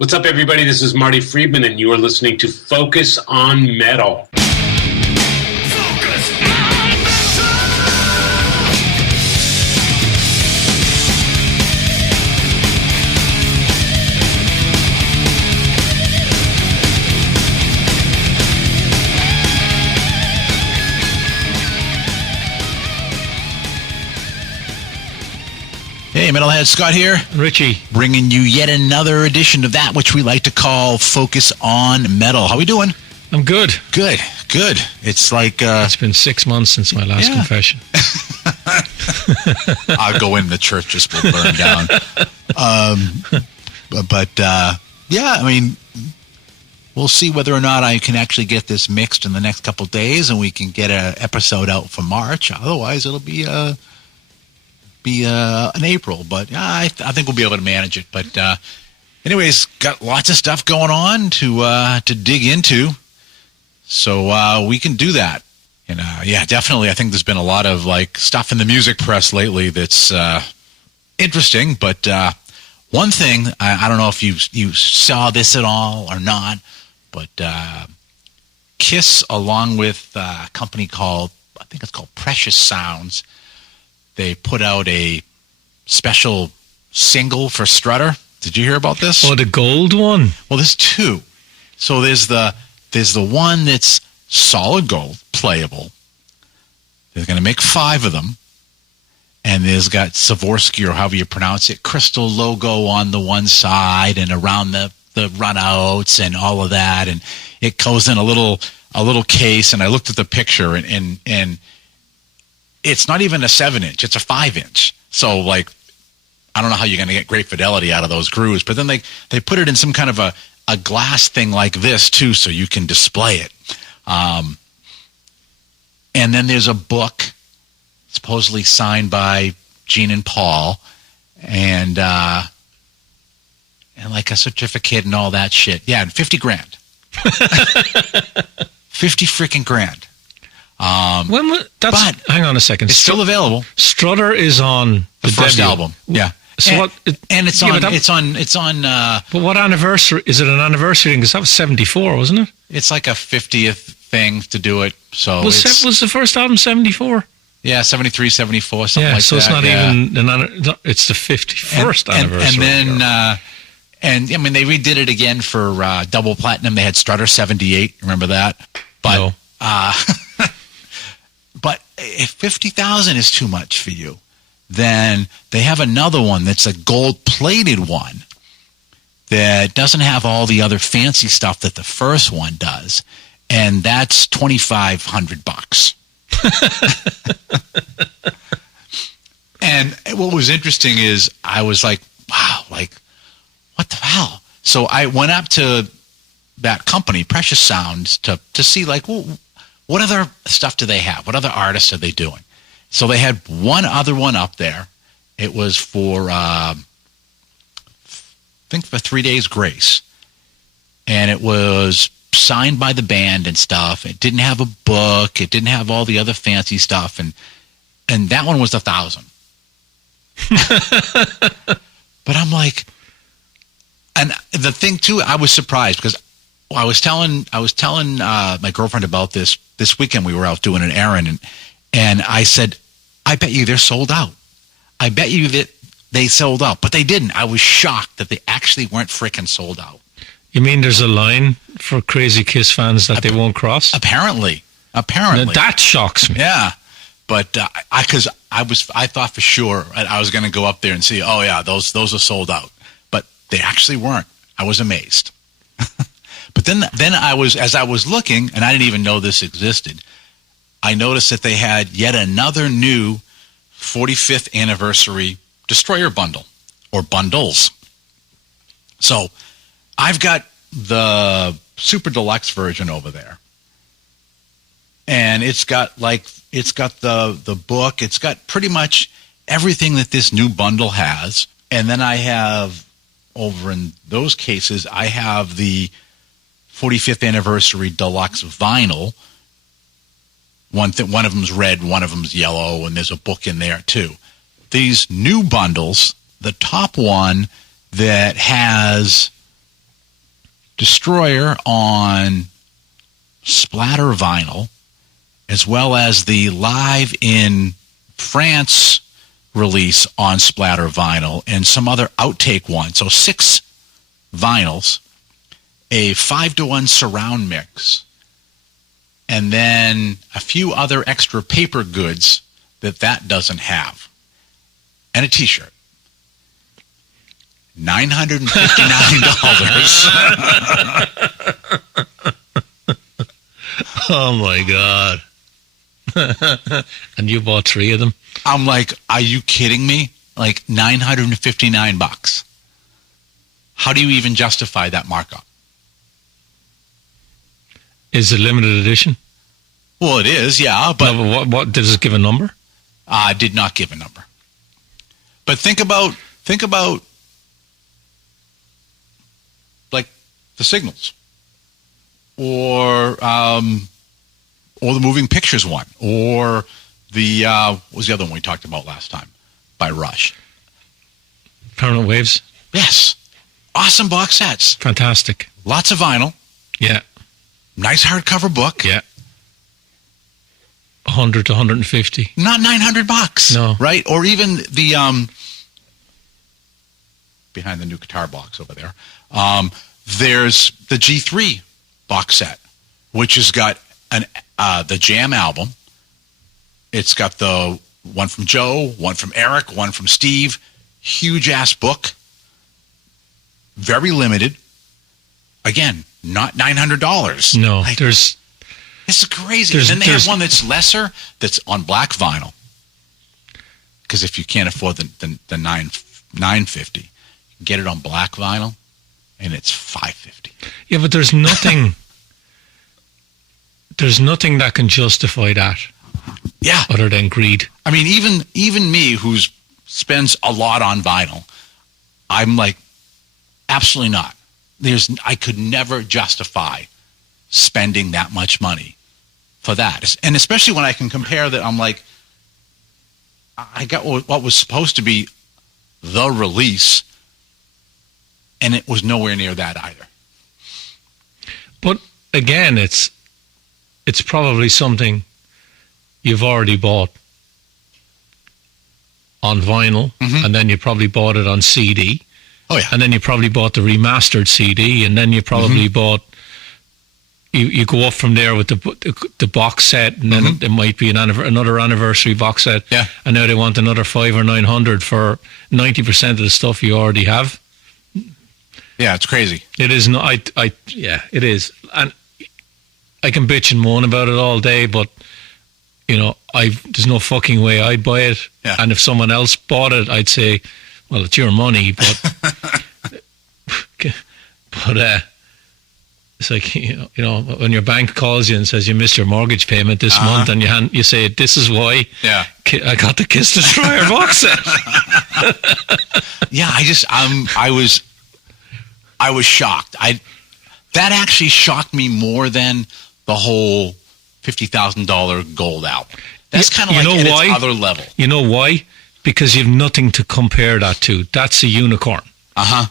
What's up, everybody? This is Marty Friedman, and you are listening to Focus on Metal. Focus on metal! Hey, Metalhead, Scott here. Richie. Bringing you yet another edition of that which we like to call Focus on Metal. How we doing? I'm good. Good. It's like... It's been 6 months since my last confession. I'll go in, the church just will burn down. Yeah, I mean, we'll see whether or not I can actually get this mixed in the next couple of days and we can get an episode out for March. Otherwise, it'll be in April, but I think we'll be able to manage it. But anyways, got lots of stuff going on to dig into, so we can do that. And yeah, definitely, I think there's been a lot of like stuff in the music press lately that's interesting. But one thing, I don't know if you saw this at all or not, but Kiss, along with a company called, I think it's called Precious Sounds, they put out a special single for Strutter. Did you hear about this? Oh, the gold one? Well, there's two. So there's the one that's solid gold, playable. They're going to make 5 of them. And there's got Swarovski, or however you pronounce it, crystal logo on the one side and around the runouts and all of that. And it goes in a little case. And I looked at the picture and it's not even a 7-inch, it's a 5-inch. So, like, I don't know how you're going to get great fidelity out of those grooves, but then they put it in some kind of a glass thing like this, too, so you can display it. And then there's a book, supposedly signed by Gene and Paul, and like a certificate and all that shit. Yeah, and $50,000. 50 freaking grand. Hang on a second. It's still available. Strutter is on the first debut album. Yeah. So It's on. But what anniversary? Is it an anniversary thing? Because that was 74, wasn't it? It's like a 50th thing to do it. So was the first album 74? Yeah, 73, 74, something like that. So it's not even it's the 51st anniversary. And then, and I mean, they redid it again for double platinum. They had Strutter 78. Remember that? But, no. But if 50,000 is too much for you, then they have another one that's a gold-plated one that doesn't have all the other fancy stuff that the first one does, and that's $2,500. And what was interesting is I was like, wow, like, what the hell? So I went up to that company, Precious Sounds, to see, like, well, what other stuff do they have? What other artists are they doing? So they had one other one up there. It was for, I think, for 3 Days Grace. And it was signed by the band and stuff. It didn't have a book. It didn't have all the other fancy stuff. And that one was $1,000. But I'm like, and the thing too, I was surprised because I was telling my girlfriend about this weekend. We were out doing an errand, and I said, I bet you they're sold out. I bet you that they sold out, but they didn't. I was shocked that they actually weren't freaking sold out. You mean there's a line for crazy Kiss fans that they won't cross? Apparently. Now, that shocks me. Yeah, but I thought for sure I was going to go up there and see. Oh yeah, those are sold out, but they actually weren't. I was amazed. But then as I was looking, and I didn't even know this existed, I noticed that they had yet another new 45th anniversary Destroyer bundle, or bundles. So I've got the Super Deluxe version over there. And it's got the book, it's got pretty much everything that this new bundle has. And then I have, over in those cases, I have the 45th anniversary deluxe vinyl. One of them's red, one of them's yellow, and there's a book in there too. These new bundles, the top one that has Destroyer on splatter vinyl, as well as the Live in France release on splatter vinyl, and some other outtake one. So 6 vinyls, a 5-to-1 surround mix, and then a few other extra paper goods that doesn't have, and a T-shirt. $959. Oh my God. And you bought 3 of them? I'm like, are you kidding me? Like $959. How do you even justify that markup? Is it limited edition? Well, it is, yeah. But no, but what does it give a number? I did not give a number. But think about like the Signals, or the Moving Pictures one, or the what was the other one we talked about last time by Rush? Permanent Waves. Yes, awesome box sets, Fantastic. lots of vinyl, Yeah. nice hardcover book. Yeah. 100 to 150. Not $900. No. Right? Or even the behind the new guitar box over there. There's the G3 box set, which has got the Jam album. It's got the one from Joe, one from Eric, one from Steve. Huge ass book. Very limited. Again, not $900. No, Like, there's it's crazy. And then they have one that's lesser, that's on black vinyl. Because if you can't afford the $950, you can get it on black vinyl, and it's $550. yeah, but there's nothing. There's nothing that can justify that. Yeah, Other than greed. I mean, even me, who spends a lot on vinyl, I'm like, absolutely not. I could never justify spending that much money for that, and especially when I can compare that. I'm like, I got what was supposed to be the release, and it was nowhere near that either. But again, it's probably something you've already bought on vinyl, and then you probably bought it on CD. Oh yeah, And then you probably bought the remastered CD, and then you probably bought. You go up from there with the box set, and then there might be another anniversary box set. Yeah. And now they want another $500 or $900 for 90% of the stuff you already have. yeah, it's crazy. It is not. Yeah, it is, and I can bitch and moan about it all day, but there's no fucking way I'd buy it. Yeah. And if someone else bought it, I'd say, well, it's your money, but it's like when your bank calls you and says you missed your mortgage payment this month, and you say, this is why. Yeah, I got the Kiss Destroyer box set. yeah. I was shocked. That actually shocked me more than the whole $50,000 gold album. That's kind of like at its other level. You know why? Because you've nothing to compare that to. That's a unicorn.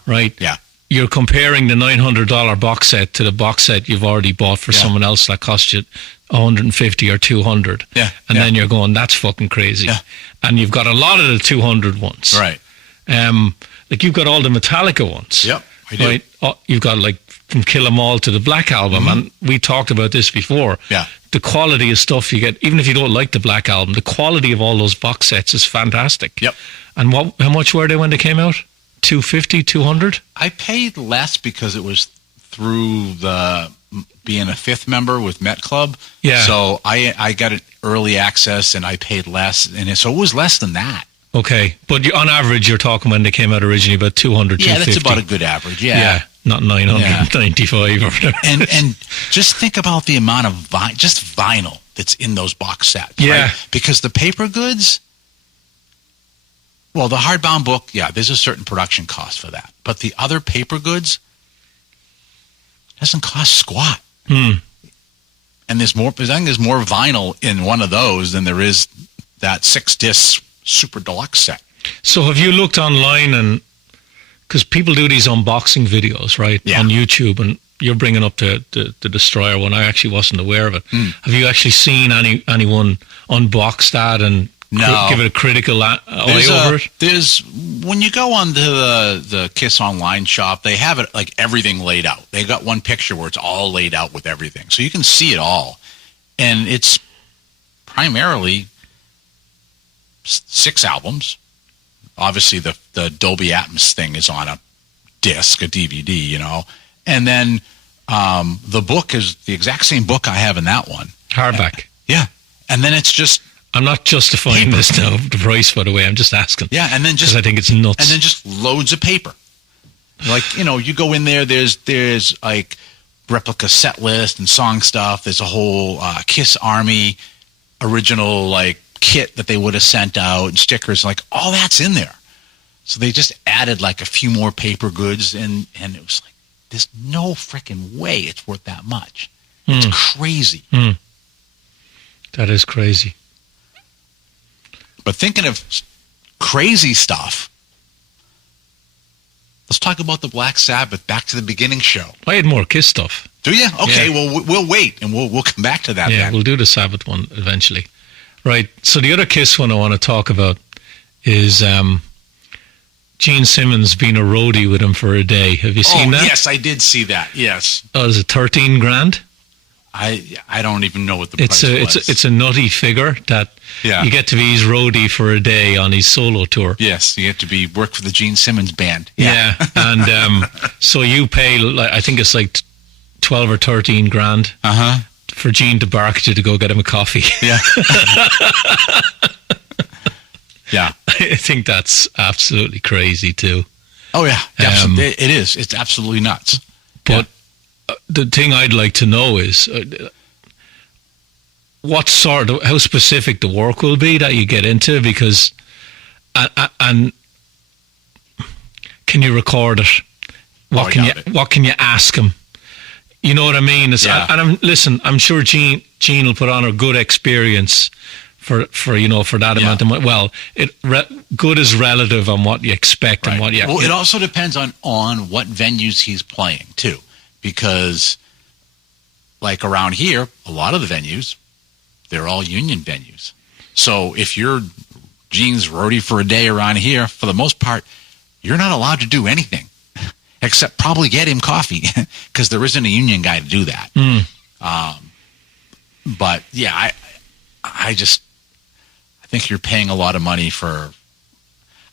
Right? Yeah. You're comparing the $900 box set to the box set you've already bought for someone else that cost you $150 or $200. Yeah. And then you're going, that's fucking crazy. Yeah. And you've got a lot of the 200 ones. Right. Like you've got all the Metallica ones. Yep. I do. Right? You've got like from Kill 'Em All to the Black Album, and we talked about this before. Yeah. The quality of stuff you get, even if you don't like the Black Album, the quality of all those box sets is fantastic. Yep. And how much were they when they came out? $250, $200? I paid less because it was through being a fifth member with Met Club. Yeah. So I got it early access, and I paid less, and so it was less than that. Okay, but on average, you're talking when they came out originally about 200, Yeah, 250. that's about a good average. Yeah, not 995 or whatever. And just think about the amount of vinyl that's in those box sets. Yeah. Right? Because the paper goods, well, the hardbound book, yeah, there's a certain production cost for that. But the other paper goods doesn't cost squat. And there's more. I think there's more vinyl in one of those than there is that 6-disc super deluxe set. So have you looked online, and because people do these unboxing videos, right, Yeah. on YouTube, and you're bringing up the Destroyer one. I actually wasn't aware of it. Have you actually seen anyone unbox that and give it a critical eye over it? There's when you go on to the Kiss online shop, they have it like everything laid out. They got one picture where it's all laid out with everything, so you can see it all, and it's primarily 6 albums. Obviously, the Dolby Atmos thing is on a disc, a DVD, you know, and then the book is the exact same book I have in that one, Hardback. Yeah, and then it's just. I'm not justifying this now, the price, by the way. I'm just asking. Yeah, and then just I think it's nuts. And then just loads of paper. Like, you know, you go in there. There's like replica set list and song stuff. There's a whole Kiss Army original like kit that they would have sent out and stickers. Like all that's in there. So they just added like a few more paper goods, and it was like there's no freaking way it's worth that much. It's crazy. That is crazy. But thinking of crazy stuff, let's talk about the Black Sabbath Back to the Beginning show. I had more Kiss stuff. Do you? Okay, Yeah. well, we'll wait, and we'll come back to that Yeah, then. we'll do the Sabbath one eventually. Right, so the other Kiss one I want to talk about is Gene Simmons being a roadie with him for a day. Have you seen that? Yes, I did see that, yes. Oh, is it 13 grand? I don't even know what the price was. It's a nutty figure that you get to be his roadie for a day on his solo tour. Yes, you get to work for the Gene Simmons band. Yeah, and so you pay, like, I think it's like 12 or 13 grand for Gene to bark you to go get him a coffee. Yeah. Yeah. I think that's absolutely crazy too. Oh, yeah. It is. It's absolutely nuts. But the thing I'd like to know is how specific the work will be that you get into, because and can you record it? What can you ask him? You know what I mean? And I'm sure Gene will put on a good experience for that amount of money. Well, good is relative on what you expect and what you. Well, it also depends on what venues he's playing too, because like around here, a lot of the venues, they're all union venues. So if you're Gene's roadie for a day around here, for the most part, you're not allowed to do anything except probably get him coffee, because there isn't a union guy to do that. But yeah, I think you're paying a lot of money for.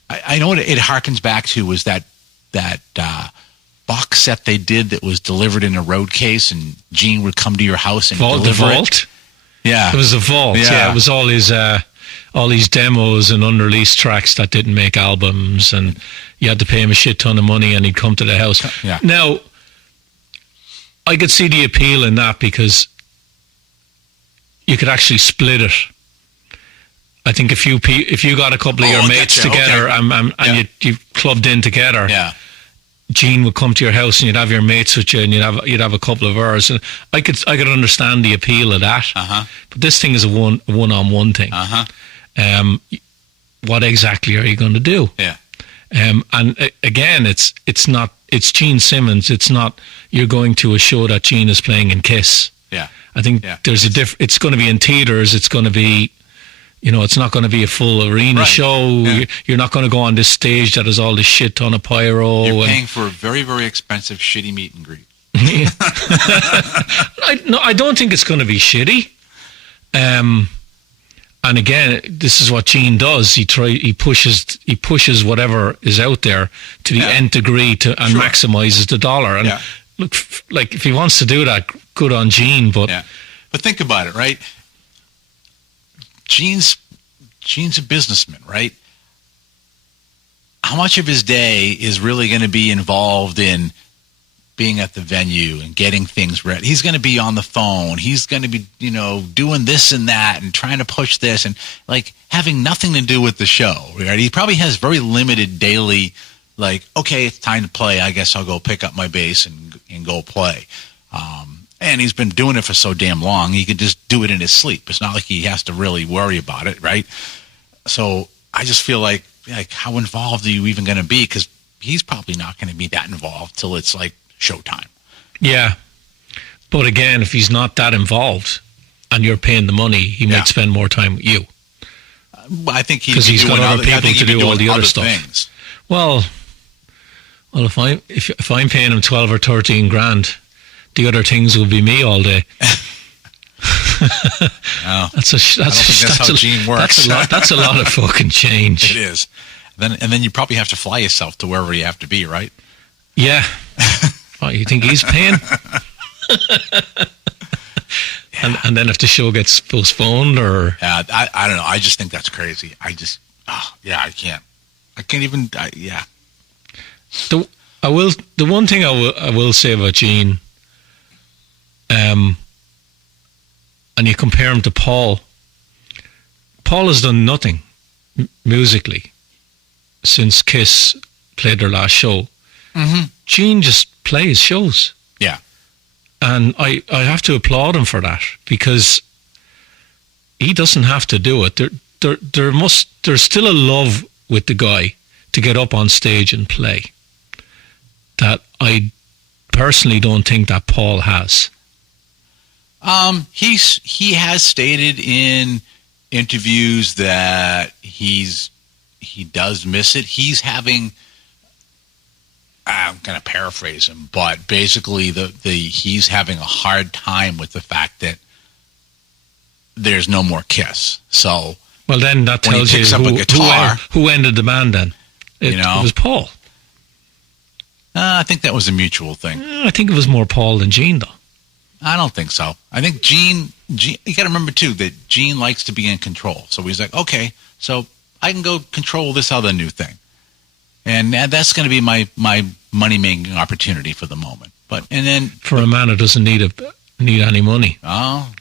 I know what it harkens back to was that box set they did that was delivered in a road case, and Gene would come to your house and deliver the vault. It. Yeah, it was the vault. Yeah, it was all these demos and unreleased tracks that didn't make albums, and you had to pay him a shit ton of money, and he'd come to the house. Yeah. Now, I could see the appeal in that, because you could actually split it. I think if you got a couple of your mates together and you clubbed in together, Gene would come to your house and you'd have your mates with you, and you'd have a couple of hours. And I could understand the appeal of that. But this thing is a one-on-one thing. What exactly are you going to do? Yeah. And again, it's Gene Simmons. It's not you're going to a show that Gene is playing in Kiss. Yeah. I think there's it's going to be in theaters. It's going to be, it's not going to be a full arena show. Yeah. You're not going to go on this stage that has all this shit ton of pyro. You're paying for a very, very expensive, shitty meet and greet. I don't think it's going to be shitty. And again, this is what Gene does. He pushes whatever is out there to the nth degree and maximizes the dollar. And look, like, if he wants to do that, good on Gene. But think about it, right? Gene's a businessman, right? How much of his day is really going to be involved in being at the venue and getting things ready? He's going to be on the phone. He's going to be, doing this and that and trying to push this and like having nothing to do with the show, right? He probably has very limited daily, like, okay, it's time to play. I guess I'll go pick up my bass and go play. And he's been doing it for so damn long, he could just do it in his sleep. It's not like he has to really worry about it, right? So I just feel like how involved are you even going to be? Because he's probably not going to be that involved till it's like showtime. Yeah. But again, if he's not that involved and you're paying the money, he might spend more time with you. I think because he's got other people to do all the other stuff. Things. Well, if I'm paying him 12 or 13 grand, the other things will be me all day. No, that's how Gene works. That's a lot of fucking change. It is. And then you probably have to fly yourself to wherever you have to be, right? Yeah. Oh, you think he's paying? And then if the show gets postponed or... I don't know. I just think that's crazy. I can't. I can't even... The one thing I will say about Gene, and you compare him to Paul has done nothing musically since Kiss played their last show. Mm-hmm. Gene just plays shows. Yeah. And I have to applaud him for that, because he doesn't have to do it. There's still a love with the guy to get up on stage and play that I personally don't think that Paul has. He has stated in interviews that he does miss it. He's having, I'm going to paraphrase him, but basically he's having a hard time with the fact that there's no more Kiss. So, well, then that tells you who ended the band. Then it was Paul. I think that was a mutual thing. I think it was more Paul than Gene, though. I don't think so. I think Gene, you got to remember too that Gene likes to be in control. So he's like, okay, so I can go control this other new thing, and that's going to be my money making opportunity for the moment. And then for a man who doesn't need any money,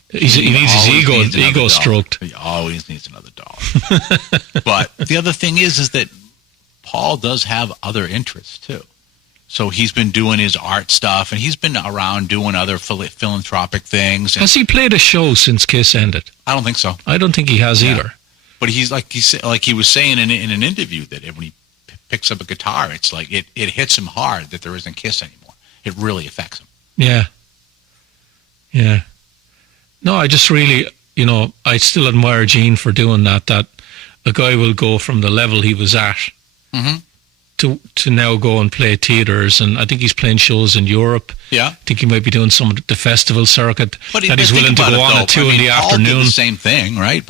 he needs his ego stroked. He always needs another dollar. But the other thing is that Paul does have other interests too. So he's been doing his art stuff, and he's been around doing other philanthropic things. Has he played a show since Kiss ended? I don't think so. I don't think he has either. But he's like he was saying in an interview that when he picks up a guitar, it's like it hits him hard that there isn't Kiss anymore. It really affects him. Yeah. Yeah. No, I just really, I still admire Gene for doing that. That a guy will go from the level he was at. Mm-hmm. To now go and play theatres, and I think he's playing shows in Europe. Yeah, I think he might be doing some of the festival circuit. But he's willing to go on at 2 in the afternoon. Paul did the same thing, right?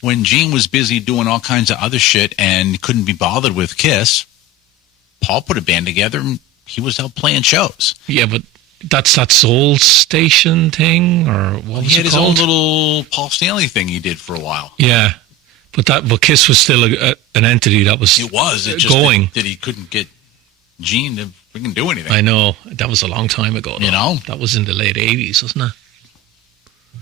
When Gene was busy doing all kinds of other shit and couldn't be bothered with Kiss, Paul put a band together and he was out playing shows. Yeah, but that's that Soul Station thing, or what was it called? He had his own little Paul Stanley thing he did for a while. Yeah. But Kiss was still an entity that was going. That he couldn't get Gene to freaking do anything. I know. That was a long time ago, though. That was in the late 80s, wasn't it?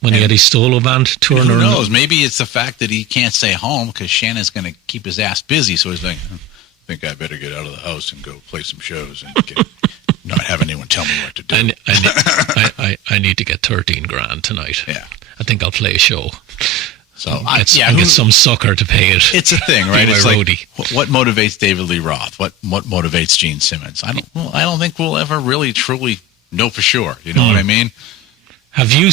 When he had his solo band touring around. Who knows? Maybe it's the fact that he can't stay home because Shannon's going to keep his ass busy. So he's like, I think I better get out of the house and go play some shows and not have anyone tell me what to do. I need to get 13 grand tonight. Yeah. I think I'll play a show. So I'll get some sucker to pay it. It's a thing, right? It's like, what motivates David Lee Roth? What motivates Gene Simmons? I don't think we'll ever really truly know for sure. You know what I mean? Have you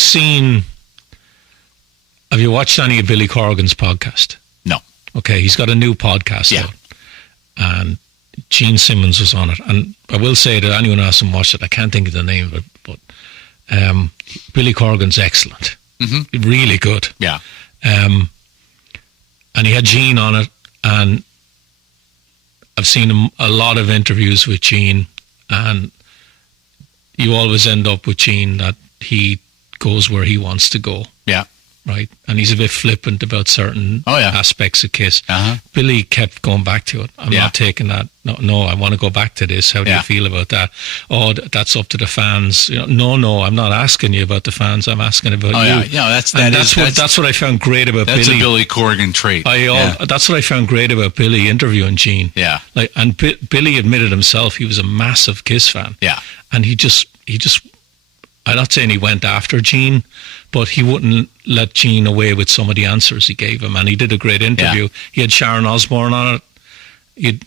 watched any of Billy Corgan's podcast? No. Okay, he's got a new podcast out, and Gene Simmons was on it. And I will say that anyone else who watched it, I can't think of the name of it, but Billy Corgan's excellent. Mm-hmm. Really good. Yeah. And he had Gene on it, and I've seen a lot of interviews with Gene, and you always end up with Gene that he goes where he wants to go. Yeah. Right? And he's a bit flippant about certain aspects of Kiss. Uh-huh. Billy kept going back to it. I'm not taking that. No, I want to go back to this. How do you feel about that? Oh, that's up to the fans. No, I'm not asking you about the fans. I'm asking about you. Yeah, that's what I found great about Billy. That's a Billy Corgan trait. That's what I found great about Billy interviewing Gene. Yeah. And Billy admitted himself he was a massive Kiss fan. Yeah. And he just I'm not saying he went after Gene, but he wouldn't let Gene away with some of the answers he gave him. And he did a great interview. He had Sharon Osbourne on it.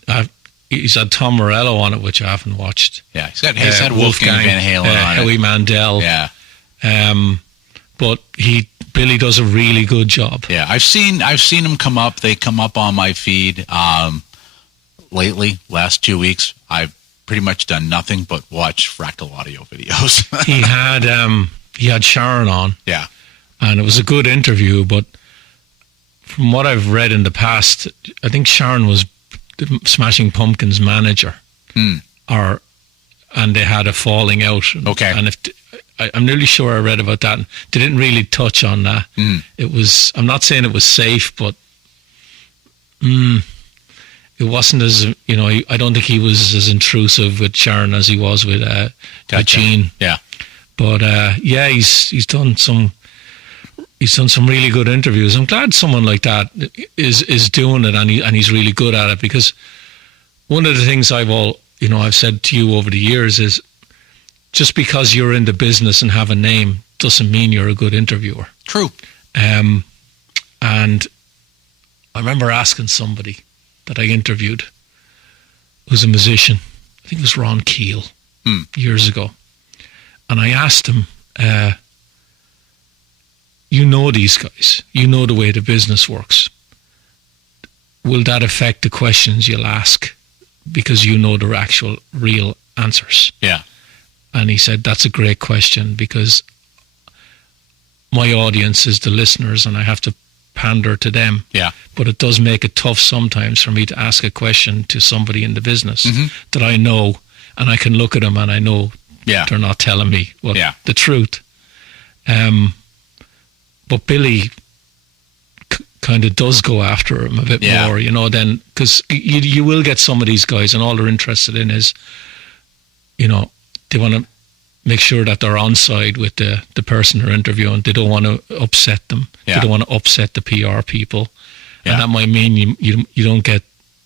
he's had Tom Morello on it, which I haven't watched. Yeah, he's had Wolfgang Van Halen on Howie it. Mandel. Yeah. But Billy does a really good job. Yeah, I've seen him come up. They come up on my feed lately. Last 2 weeks, I've pretty much done nothing but watch Fractal Audio videos. he had Sharon on. Yeah, and it was a good interview. But from what I've read in the past, I think Sharon was the Smashing Pumpkins manager, and they had a falling out. Okay, and I'm nearly sure I read about that. And they didn't really touch on that. It was. I'm not saying it was safe, but it wasn't as, I don't think he was as intrusive with Sharon as he was with Gene. Yeah, but he's done some really good interviews. I'm glad someone like that is doing it, and he's really good at it, because one of the things I've said to you over the years is, just because you're in the business and have a name doesn't mean you're a good interviewer. True. And I remember asking somebody that I interviewed, who's a musician, I think it was Ron Keel, years ago. And I asked him, you know these guys, you know the way the business works. Will that affect the questions you'll ask because you know the actual real answers? Yeah. And he said, that's a great question, because my audience is the listeners and I have to pander to them. Yeah. But it does make it tough sometimes for me to ask a question to somebody in the business that I know, and I can look at them and I know they're not telling me the truth. But Billy kind of does go after him a bit more, then, because you will get some of these guys, and all they're interested in is, they want to make sure that they're on side with the person they're interviewing. They don't want to upset them. Yeah. They don't want to upset the PR people. Yeah. And that might mean you don't get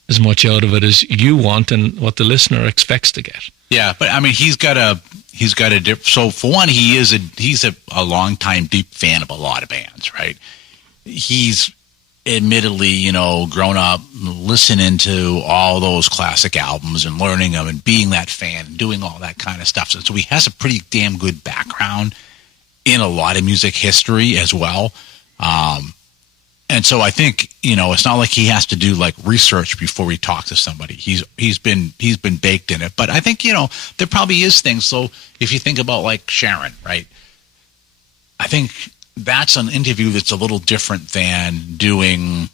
as much out of it as you want and what the listener expects to get. Yeah, but I mean, he's got a so for one, he's a long-time deep fan of a lot of bands, right? He's admittedly, grown up listening to all those classic albums and learning them and being that fan and doing all that kind of stuff. So he has a pretty damn good background in a lot of music history as well. And so I think, it's not like he has to do like research before he talks to somebody. He's been baked in it. But I think, there probably is things. So if you think about like Sharon, right? I think that's an interview that's a little different than doing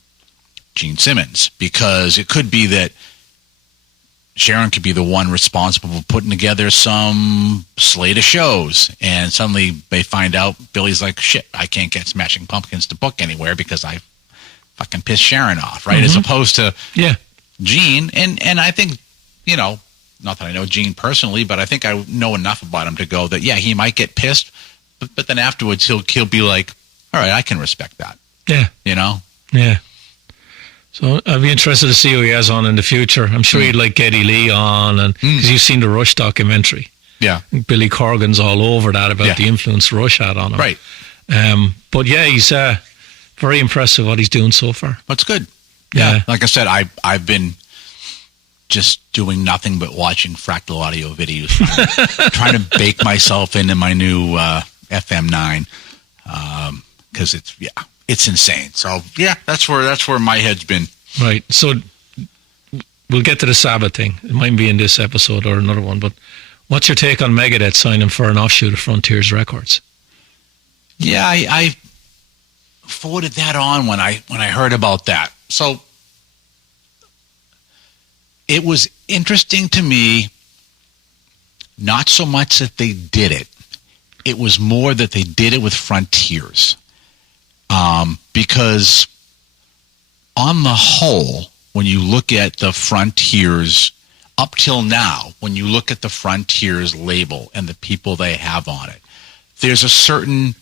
Gene Simmons, because it could be that Sharon could be the one responsible for putting together some slate of shows, and suddenly they find out Billy's like, shit, I can't get Smashing Pumpkins to book anywhere because I fucking pissed Sharon off, right? As opposed to Gene, and I think, not that I know Gene personally, but I think I know enough about him to go that, he might get pissed, but then afterwards he'll be like, all right, I can respect that. Yeah. Yeah. So I'd be interested to see who he has on in the future. I'm sure he'd like Geddy Lee on, and because you've seen the Rush documentary. Yeah. Billy Corgan's all over that about the influence Rush had on him. Right. But he's very impressive what he's doing so far. That's good. Yeah. Like I said, I've been just doing nothing but watching Fractal Audio videos, trying to bake myself into my new FM9, because it's insane. So that's where my head's been. Right. So we'll get to the Sabbath thing. It might be in this episode or another one. But what's your take on Megadeth signing for an offshoot of Frontiers Records? Yeah, I forwarded that on when I heard about that. So it was interesting to me. Not so much that they did it. It was more that they did it with Frontiers. Because on the whole, when you look at the Frontiers, up till now, when you look at the Frontiers label and the people they have on it, there's a certain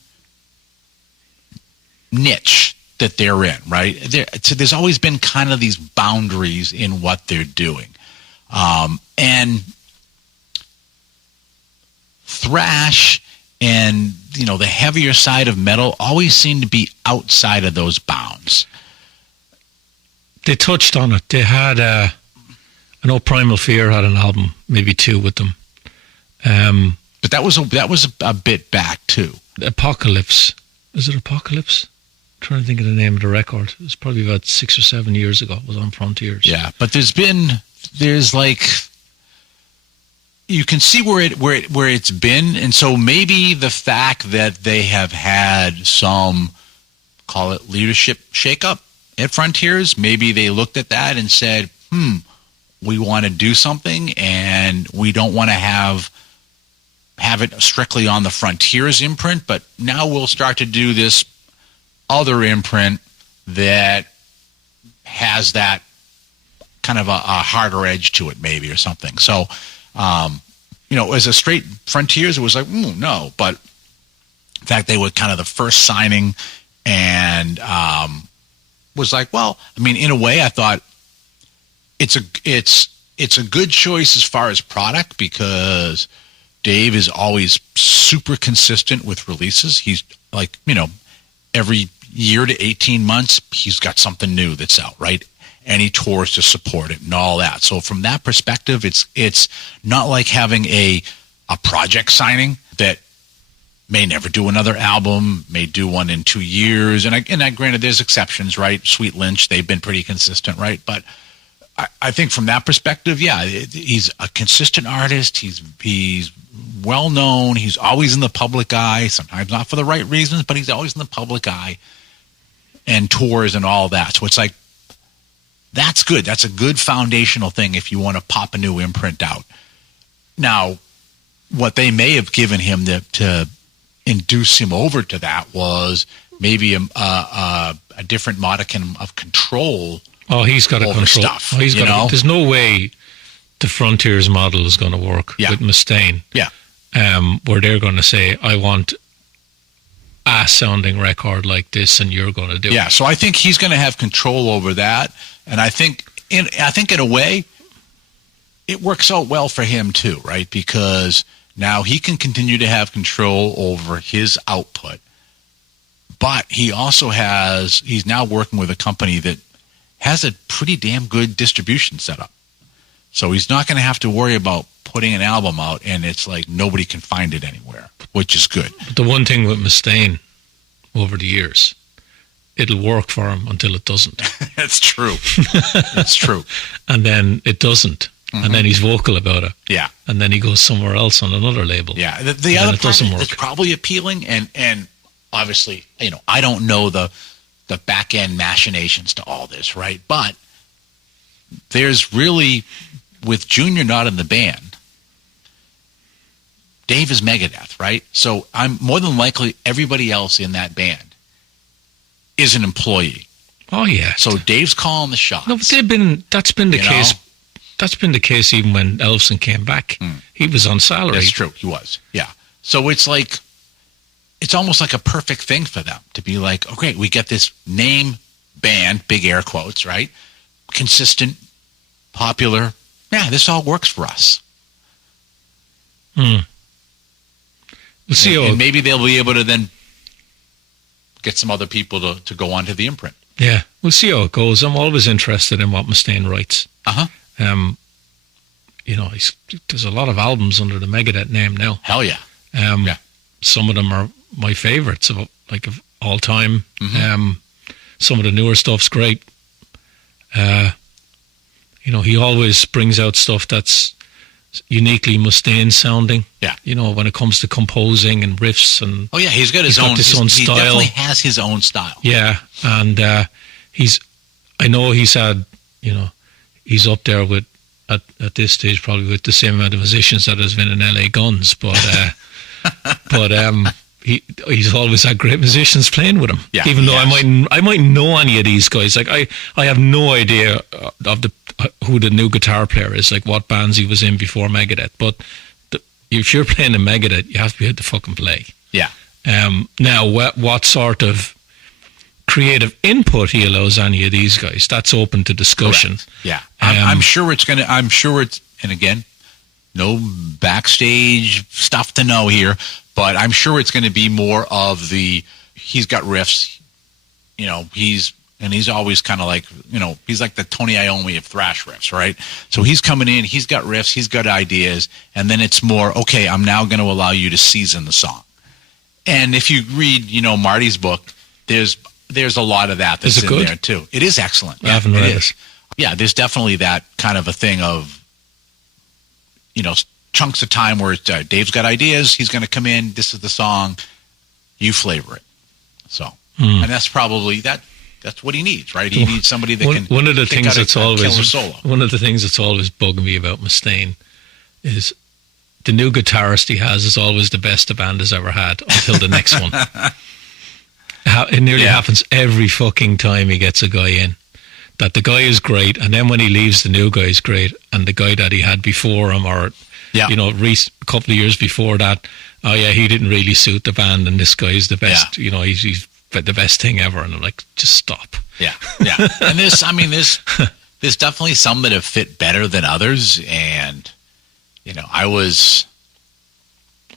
niche that they're in, right? So there's always been kind of these boundaries in what they're doing. And thrash and the heavier side of metal always seem to be outside of those bounds. They touched on it. They had an I know Primal Fear had an album, maybe 2 with them. But that was a bit back too. Apocalypse. Is it Apocalypse? I'm trying to think of the name of the record. It was probably about 6 or 7 years ago. It was on Frontiers. Yeah, but there's like, you can see where it's been, and so maybe the fact that they have had some, call it leadership shakeup at Frontiers, maybe they looked at that and said, we want to do something, and we don't want to have it strictly on the Frontiers imprint, but now we'll start to do this other imprint that has that kind of a harder edge to it, maybe, or something. So, as a straight Frontiers, it was like, no. But in fact, they were kind of the first signing, and was like, well, I mean, in a way, I thought it's a good choice as far as product, because Dave is always super consistent with releases. He's like, every year to 18 months, he's got something new that's out, right? And he tours to support it and all that. So from that perspective, it's not like having a project signing that may never do another album, may do one in 2 years. And I granted, there's exceptions, right? Sweet Lynch, they've been pretty consistent, right? But I think from that perspective, yeah, he's a consistent artist. He's well known. He's always in the public eye, sometimes not for the right reasons, but he's always in the public eye, and tours and all that. So it's like, that's good. That's a good foundational thing if you want to pop a new imprint out. Now, what they may have given him to induce him over to that was maybe a different modicum of control. Oh, he's got a control stuff. Oh, there's no way the Frontiers model is going to work with Mustaine. Yeah. Where they're going to say, I want a sounding record like this, and you're going to do it. Yeah, so I think he's going to have control over that, and I think in a way, it works out well for him too, right? Because now he can continue to have control over his output, but he also he's now working with a company that has a pretty damn good distribution setup. So he's not going to have to worry about putting an album out and it's like nobody can find it anywhere, which is good. But the one thing with Mustaine over the years, it'll work for him until it doesn't. That's true. That's true. And then it doesn't. Mm-hmm. And then he's vocal about it. Yeah. And then he goes somewhere else on another label. Yeah. The other part that's probably appealing, and obviously, I don't know the back end machinations to all this, right? But there's really, with Junior not in the band, Dave is Megadeth, right? So I'm more than likely everybody else in that band is an employee. Oh yeah. So Dave's calling the shots. No, but that's been the case. That's been the case even when Elfson came back. He was on salary. That's true. He was. Yeah. So it's like, it's almost like a perfect thing for them to be like, okay, we get this name band, big air quotes, right? Consistent, popular. Yeah, this all works for us. We'll see. And maybe they'll be able to then get some other people to go onto the imprint. Yeah, we'll see how it goes. I'm always interested in what Mustaine writes. There's a lot of albums under the Megadeth name now. Hell yeah. Some of them are my favorites of all time. Mm-hmm. Some of the newer stuff's great. He always brings out stuff that's uniquely Mustaine sounding. Yeah. When it comes to composing and riffs and he's got his own style. He definitely has his own style. Yeah, and I know he's had, he's up there with at this stage probably with the same amount of musicians that has been in LA Guns, but he's always had great musicians playing with him. Yeah, even though I might know any of these guys. Like I have no idea of who the new guitar player is, like what bands he was in before Megadeth. But if you're playing in Megadeth, you have to be able to fucking play. Yeah. Now, what sort of creative input he allows any of these guys, that's open to discussion. Correct. Yeah. I'm sure it's, and again, no backstage stuff to know here, but I'm sure it's going to be more of he's got riffs, he's And he's always kind of like, he's like the Tony Iommi of thrash riffs, right? So he's coming in, he's got riffs, he's got ideas, and then it's more, okay, I'm now going to allow you to season the song. And if you read, Marty's book, there's a lot of that's in there too. It is excellent. I haven't read it. Yeah, there's definitely that kind of a thing of, chunks of time where Dave's got ideas, he's going to come in, this is the song, you flavor it. So, and that's probably that's what he needs, right? He needs somebody that can. One of the things that's always solo. One of the things that's always bugging me about Mustaine is the new guitarist he has is always the best the band has ever had until the next one. It nearly happens every fucking time he gets a guy in. That the guy is great, and then when he leaves, the new guy is great, and the guy that he had before him, or a couple of years before that, he didn't really suit the band, and this guy is the best. He's the best thing ever, and I'm like, just stop. Yeah. And there's definitely some that have fit better than others, and I was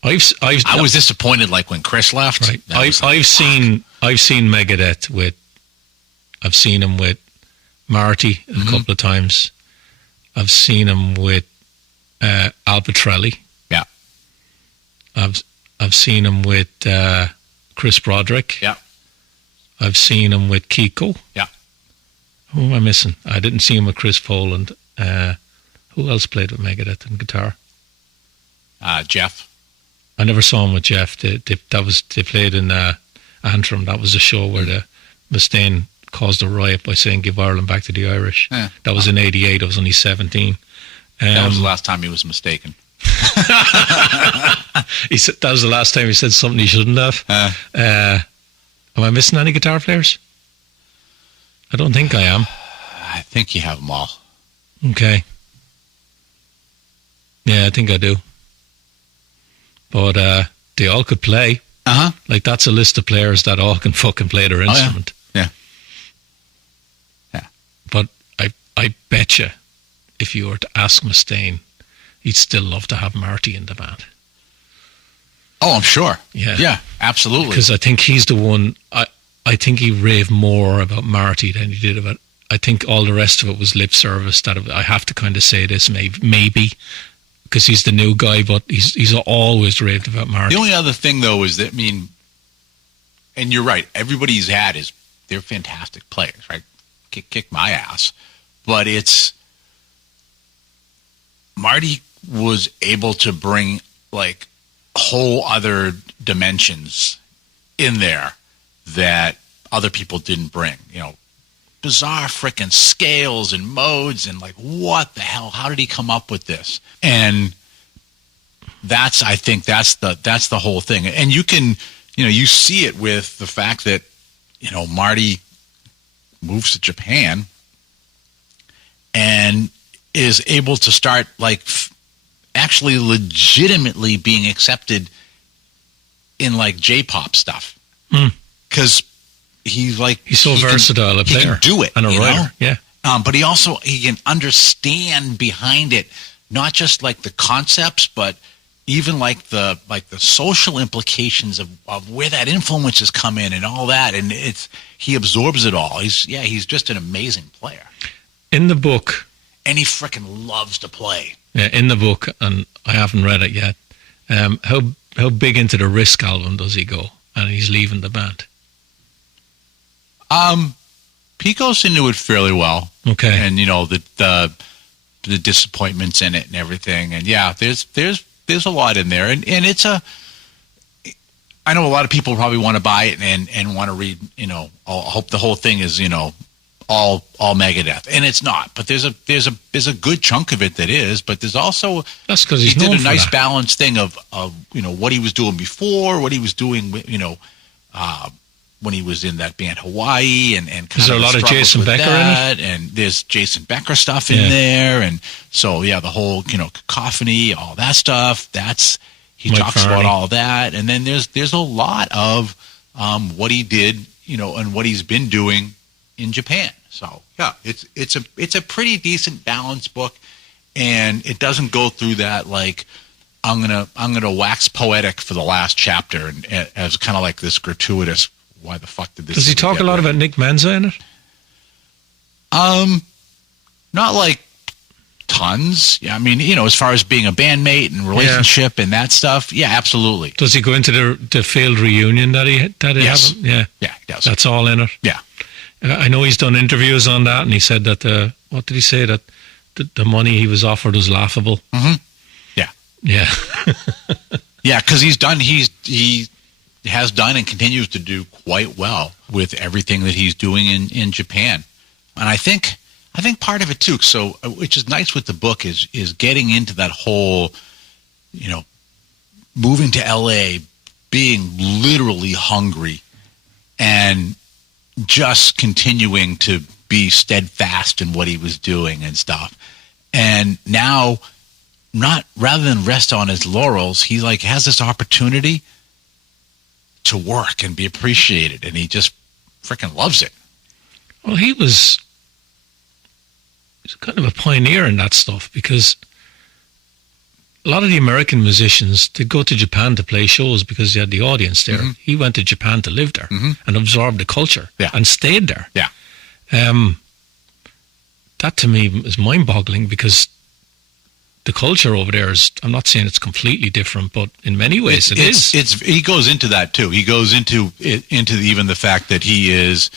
disappointed, like when Chris left. Right. I've seen Megadeth I've seen him with Marty a couple of times. I've seen him with Albatrelli. Yeah. I've seen him with Chris Broderick. Yeah. I've seen him with Kiko. Yeah. Who am I missing? I didn't see him with Chris Poland. Who else played with Megadeth on guitar? Jeff. I never saw him with Jeff. They played in Antrim. That was a show where the Mustaine caused a riot by saying "Give Ireland back to the Irish." Yeah. That was in '88. I was only 17. That was the last time he was mistaken. He said that was the last time he said something he shouldn't have. Am I missing any guitar players? I don't think I am. I think you have them all. Okay. Yeah, I think I do. But they all could play. Uh-huh. Like, that's a list of players that all can fucking play their instrument. Yeah. But I bet you, if you were to ask Mustaine, he'd still love to have Marty in the band. Oh, I'm sure. Yeah. Yeah, absolutely. Because I think he's the one, I think he raved more about Marty than he did about, I think all the rest of it was lip service. That I have to kind of say this, maybe, because he's the new guy, but he's always raved about Marty. The only other thing, though, is that, and you're right, everybody he's had they're fantastic players, right? Kick my ass. But Marty was able to bring, like, whole other dimensions in there that other people didn't bring. Bizarre freaking scales and modes, and like, what the hell? How did he come up with this? And I think that's the whole thing. And you can, you see it with the fact that, Marty moves to Japan and is able to start, like, actually legitimately being accepted in, like, J-pop stuff. Because he's so versatile a player. He can do it. And a writer, yeah. But he can understand behind it, not just, like, the concepts, but even, like, the social implications of where that influence has come in and all that. And he absorbs it all. He's just an amazing player. In the book... And he frickin' loves to play. Yeah, in the book, and I haven't read it yet, how big into the Risk album does he go? And he's leaving the band. He goes into it fairly well. Okay. And, the disappointments in it and everything. And, yeah, there's a lot in there. And it's I know a lot of people probably want to buy it and want to read, I hope the whole thing is, all Megadeth, and it's not. But there's a good chunk of it that is. But there's also that's because he did a nice balanced thing of what he was doing before, what he was doing, when he was in that band Hawaii, and kind is there a lot of Jason Becker in it? And there's Jason Becker stuff in there, and so the whole cacophony, all that stuff. He talks about all that, and then there's a lot of what he did, and what he's been doing in Japan. So yeah, it's a pretty decent balanced book, and it doesn't go through that like I'm gonna wax poetic for the last chapter and as kind of like this gratuitous. Why the fuck did this? Does he talk a lot about Nick Menza in it? Not like tons. Yeah, I mean, as far as being a bandmate and relationship and that stuff, yeah, absolutely. Does he go into the failed reunion that he Yes. had? Yeah. Yeah, he does. That's all in it. Yeah. I know he's done interviews on that, and he said that what did he say, that the money he was offered was laughable. Mm-hmm. Yeah. Yeah. Yeah, because he has done and continues to do quite well with everything that he's doing in Japan, and I think part of it too. So, which is nice with the book is getting into that whole, moving to LA, being literally hungry, and just continuing to be steadfast in what he was doing and stuff. And now, rather than rest on his laurels, he has this opportunity to work and be appreciated, and he just freaking loves it. Well, he's kind of a pioneer in that stuff, because a lot of the American musicians, they go to Japan to play shows because they had the audience there. Mm-hmm. He went to Japan to live there and absorb the culture and stayed there. Yeah. That to me is mind-boggling, because the culture over there is, I'm not saying it's completely different, but in many ways it is. He goes into that too. He goes into even the fact that he is,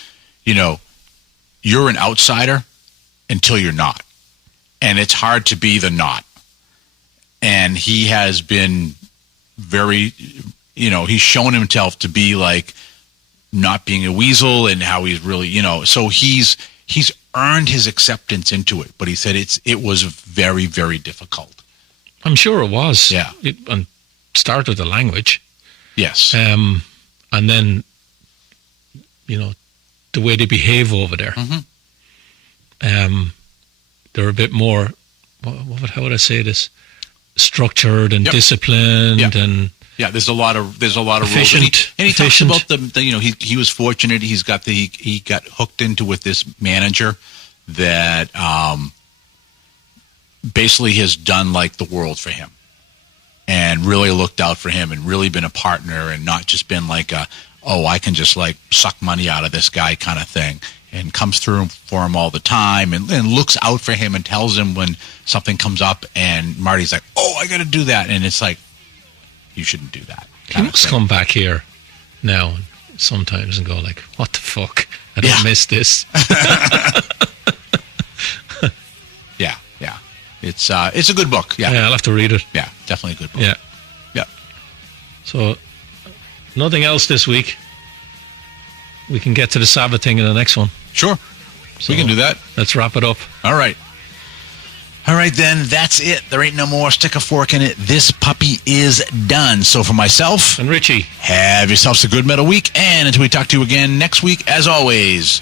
you're an outsider until you're not. And it's hard to be the not. And he has been very, he's shown himself to be not being a weasel, and how he's really, so he's earned his acceptance into it. But he said it was very, very difficult. I'm sure it was. Yeah. And start with the language. Yes. And then, the way they behave over there. Mm-hmm. They're a bit more, how would I say this? Structured and disciplined and there's a lot of efficient, rules. And he talks about he was fortunate. He got hooked into with this manager that basically has done the world for him, and really looked out for him, and really been a partner, and not just been I can just suck money out of this guy kind of thing, and comes through for him all the time, and looks out for him and tells him when something comes up, and Marty's like, oh, I got to do that. And it's you shouldn't do that. He must come back here now sometimes and go what the fuck? I don't miss this. Yeah. It's a good book. Yeah, I'll have to read it. Yeah, definitely a good book. Yeah. Yeah. So, nothing else this week. We can get to the Sabbath thing in the next one. Sure. We can do that. Let's wrap it up. All right. All right, then. That's it. There ain't no more. Stick a fork in it. This puppy is done. So for myself and Richie, have yourselves a good metal week. And until we talk to you again next week, as always,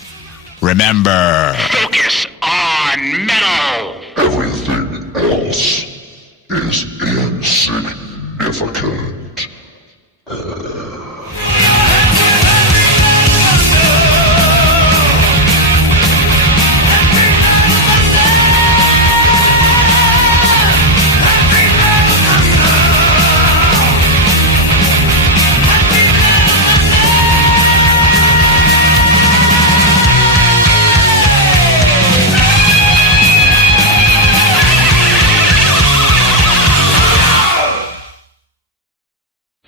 remember, Focus on metal. Everything else is insignificant.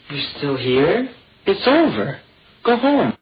You're still here? It's over. Go home.